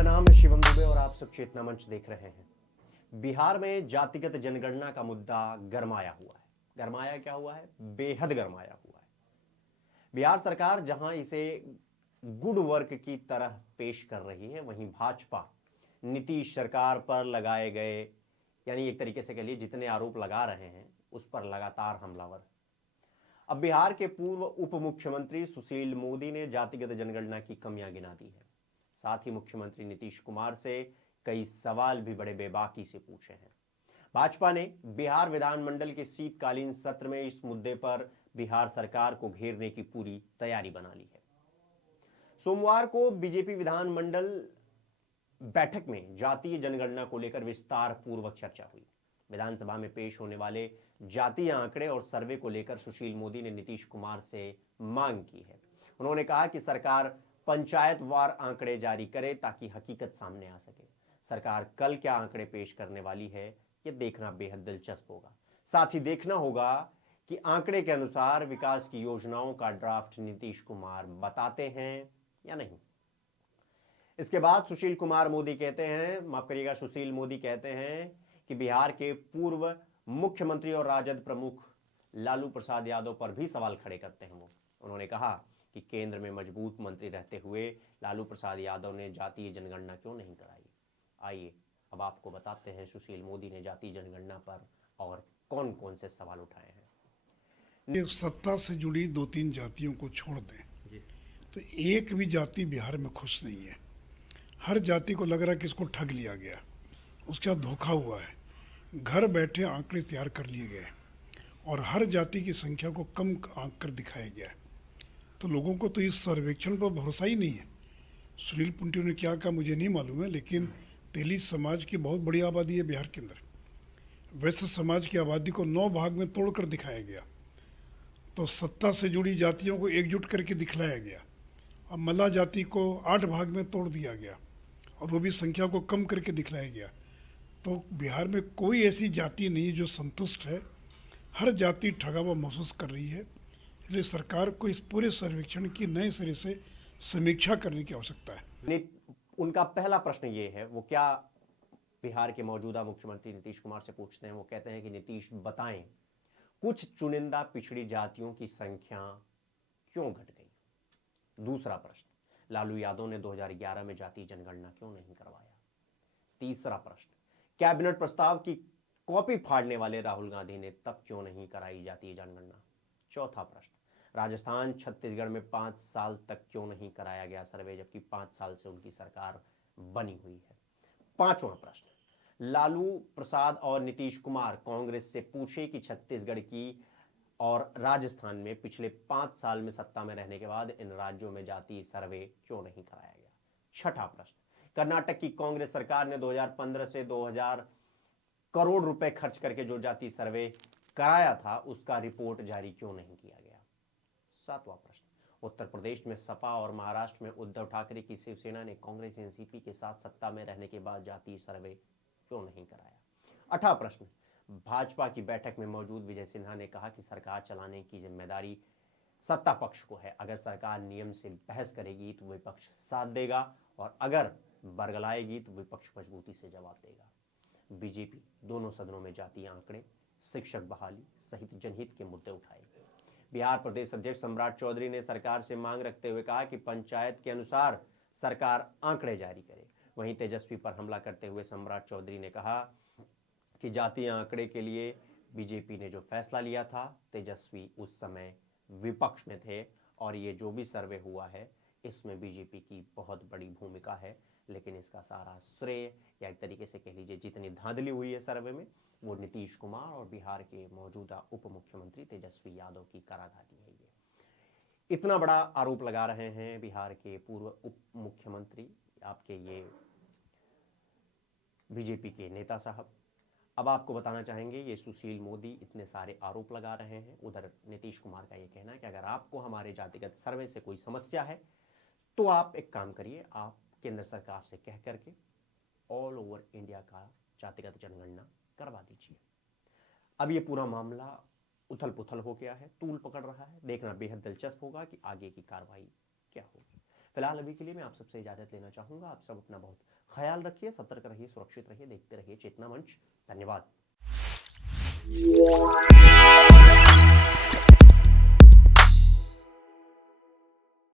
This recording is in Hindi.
मेरा नाम है शिवम दुबे और आप सब चेतना मंच देख रहे हैं। बिहार में जातिगत जनगणना का मुद्दा गरमाया हुआ है। गरमाया क्या हुआ है? बेहद गरमाया हुआ है। बिहार सरकार जहां इसे गुड वर्क की तरह पेश कर रही है, वहीं भाजपा नीतीश सरकार पर लगाए गए, यानी एक तरीके से कह लीजिए जितने आरोप लगा रहे हैं उस पर लगातार हमलावर। अब बिहार के पूर्व उप मुख्यमंत्री सुशील मोदी ने जातिगत जनगणना की कमियां गिना दी है। साथ ही मुख्यमंत्री नीतीश कुमार से कई सवाल भी बड़े बेबाकी से पूछे हैं। भाजपा ने बिहार विधानमंडल के शीतकालीन सत्र में इस मुद्दे पर बिहार सरकार को घेरने की पूरी तैयारी बना ली है। सोमवार को बीजेपी विधानमंडल बैठक में जातीय जनगणना को लेकर विस्तार पूर्वक चर्चा हुई। विधानसभा में पेश होने वाले जातीय आंकड़े और सर्वे को लेकर सुशील मोदी ने नीतीश कुमार से मांग की है। उन्होंने कहा कि सरकार पंचायतवार आंकड़े जारी करे ताकि हकीकत सामने आ सके। सरकार कल क्या आंकड़े पेश करने वाली है, यह देखना बेहद दिलचस्प होगा। साथ ही देखना होगा कि आंकड़े के अनुसार विकास की योजनाओं का ड्राफ्ट नीतीश कुमार बताते हैं या नहीं। इसके बाद सुशील कुमार मोदी कहते हैं, माफ करिएगा, सुशील मोदी कहते हैं कि बिहार के पूर्व मुख्यमंत्री और राजद प्रमुख लालू प्रसाद यादव पर भी सवाल खड़े करते हैं। उन्होंने कहा कि केंद्र में मजबूत मंत्री रहते हुए लालू प्रसाद यादव ने जातीय जनगणना क्यों नहीं कराई। आइए अब आपको बताते हैं सुशील मोदी ने जातीय जनगणना पर और कौन कौन से सवाल उठाए हैं। सत्ता से जुड़ी 2-3 जातियों को छोड़ दें तो एक भी जाति बिहार में खुश नहीं है। हर जाति को लग रहा है कि इसको ठग लिया गया, उसका धोखा हुआ है। घर बैठे आंकड़े तैयार कर लिए गए और हर जाति की संख्या को कम आंक कर दिखाया गया है। तो लोगों को तो इस सर्वेक्षण पर भरोसा ही नहीं है। सुनील पुंटियो ने क्या कहा मुझे नहीं मालूम है, लेकिन तेली समाज की बहुत बड़ी आबादी है बिहार के अंदर। वैश्य समाज की आबादी को 9 भाग में तोड़कर दिखाया गया। तो सत्ता से जुड़ी जातियों को एकजुट करके दिखलाया गया। अब मल्लाह जाति को 8 भाग में तोड़ दिया गया और वो भी संख्या को कम करके दिखलाया गया। तो बिहार में कोई ऐसी जाति नहीं है जो संतुष्ट है। हर जाति ठगा हुआ महसूस कर रही है। इसलिए सरकार को इस पूरे सर्वेक्षण की नए सिरे से समीक्षा करने की आवश्यकता है। उनका पहला प्रश्न ये है, वो क्या बिहार के मौजूदा मुख्यमंत्री नीतीश कुमार से पूछते हैं। वो कहते हैं कि नीतीश बताएं, कुछ चुनिंदा पिछड़ी जातियों की संख्या क्यों घट गई। दूसरा प्रश्न, लालू यादव ने 2011 में जातीय जनगणना क्यों नहीं करवाया। तीसरा प्रश्न, कैबिनेट प्रस्ताव की कॉपी फाड़ने वाले राहुल गांधी ने तब क्यों नहीं कराई जातीय जनगणना। चौथा प्रश्न, राजस्थान छत्तीसगढ़ में 5 साल तक क्यों नहीं कराया गया सर्वे, जबकि 5 साल से उनकी सरकार बनी हुई है। पांचवा प्रश्न, लालू प्रसाद और नीतीश कुमार कांग्रेस से पूछे कि छत्तीसगढ़ की और राजस्थान में पिछले 5 साल में सत्ता में रहने के बाद इन राज्यों में जातीय सर्वे क्यों नहीं कराया गया। छठा प्रश्न, कर्नाटक की कांग्रेस सरकार ने 2015 से 2000 करोड़ रुपए खर्च करके जो जातीय सर्वे कराया था उसका रिपोर्ट जारी क्यों नहीं किया गया। सातवां प्रश्न, उत्तर प्रदेश में सपा और महाराष्ट्र में उद्धव ठाकरे की शिवसेना ने कांग्रेस एनसीपी के साथ सत्ता में रहने के बाद जातीय सर्वे क्यों नहीं कराया। आठवां प्रश्न, भाजपा की बैठक में मौजूद विजय सिन्हा ने कहा कि सरकार चलाने की जिम्मेदारी सत्ता पक्ष को है। अगर सरकार नियम से बहस करेगी तो विपक्ष साथ देगा और अगर बरगलाएगी तो विपक्ष मजबूती से जवाब देगा। बीजेपी दोनों सदनों में जातीय आंकड़े, शिक्षक बहाली सहित जनहित के मुद्दे उठाएगी। बिहार प्रदेश अध्यक्ष सम्राट चौधरी ने सरकार से मांग रखते हुए कहा कि पंचायत के अनुसार सरकार आंकड़े जारी करे। वहीं तेजस्वी पर हमला करते हुए सम्राट चौधरी ने कहा कि जातीय आंकड़े के लिए बीजेपी ने जो फैसला लिया था, तेजस्वी उस समय विपक्ष में थे और ये जो भी सर्वे हुआ है इसमें बीजेपी की बहुत बड़ी भूमिका है। लेकिन इसका सारा श्रेय या एक तरीके से कह लीजिए जितनी धांधली हुई है सर्वे में, वो नीतीश कुमार और बिहार के मौजूदा उप मुख्यमंत्री तेजस्वी यादव की कराधाती है। ये इतना बड़ा आरोप लगा रहे हैं बिहार के पूर्व उप मुख्यमंत्री, आपके ये बीजेपी के नेता साहब। अब आपको बताना चाहेंगे, ये सुशील मोदी इतने सारे आरोप लगा रहे हैं, उधर नीतीश कुमार का ये कहना है कि अगर आपको हमारे जातिगत सर्वे से कोई समस्या है तो आप एक काम करिए, आप केंद्र सरकार से कह करके ऑल ओवर इंडिया का जातिगत जनगणना करवा दीजिए। अब ये पूरा मामला उथल पुथल हो गया है, तूल पकड़ रहा है। देखना बेहद दिलचस्प होगा कि आगे की कार्रवाई क्या होगी। फिलहाल अभी के लिए मैं आप सबसे इजाजत लेना चाहूंगा। आप सब अपना बहुत ख्याल रखिए, सतर्क रहिए, सुरक्षित रहिए, देखते रहिए चेतना मंच। धन्यवाद।